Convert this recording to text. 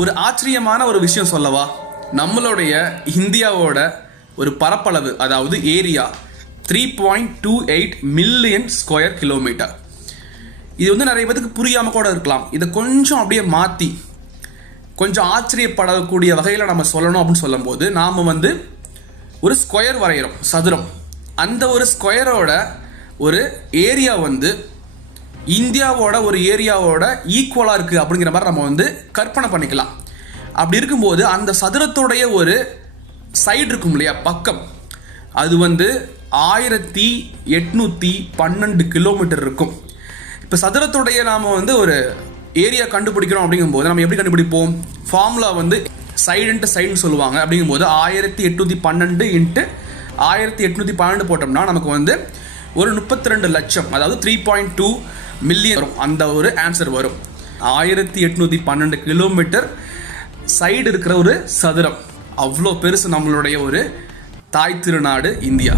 ஒரு ஆச்சரியமான ஒரு விஷயம் சொல்லவா? நம்மளுடைய இந்தியாவோட ஒரு பரப்பளவு, அதாவது ஏரியா 3.28 மில்லியன் ஸ்கொயர் கிலோமீட்டர். இது வந்து நிறைய பேருக்கு புரியாமல் கூட இருக்கலாம். இதை கொஞ்சம் அப்படியே மாற்றி கொஞ்சம் ஆச்சரியப்படக்கூடிய வகையில் நம்ம சொல்லணும் அப்படின்னு சொல்லும்போது, நாம் வந்து ஒரு ஸ்கொயர் வரைகிறோம், சதுரம். அந்த ஒரு ஸ்கொயரோட ஒரு ஏரியா வந்து இந்தியாவோட ஒரு ஏரியாவோட ஈக்குவலாக இருக்குது அப்படிங்கிற மாதிரி நம்ம வந்து கற்பனை பண்ணிக்கலாம். அப்படி இருக்கும்போது அந்த சதுரத்துடைய ஒரு சைடு இருக்கும் இல்லையா, பக்கம், அது வந்து 1812 கிலோமீட்டர் இருக்கும். இப்போ சதுரத்துடைய நாம் வந்து ஒரு ஏரியா கண்டுபிடிக்கிறோம் அப்படிங்கும்போது நம்ம எப்படி கண்டுபிடிப்போம்? ஃபார்முலா வந்து சைடுன்ட்டு சைடுன்னு சொல்லுவாங்க. அப்படிங்கும்போது 1812 இன்ட்டு 1812 போட்டோம்னா நமக்கு வந்து ஒரு 32 லட்சம், அதாவது 3.2 மில்லியன் வரும். அந்த ஒரு ஆன்சர் வரும். 1812 கிலோமீட்டர் சைடு இருக்கிற ஒரு சதுரம். அவ்வளோ பெருசு நம்மளுடைய ஒரு தாய் திருநாடு இந்தியா.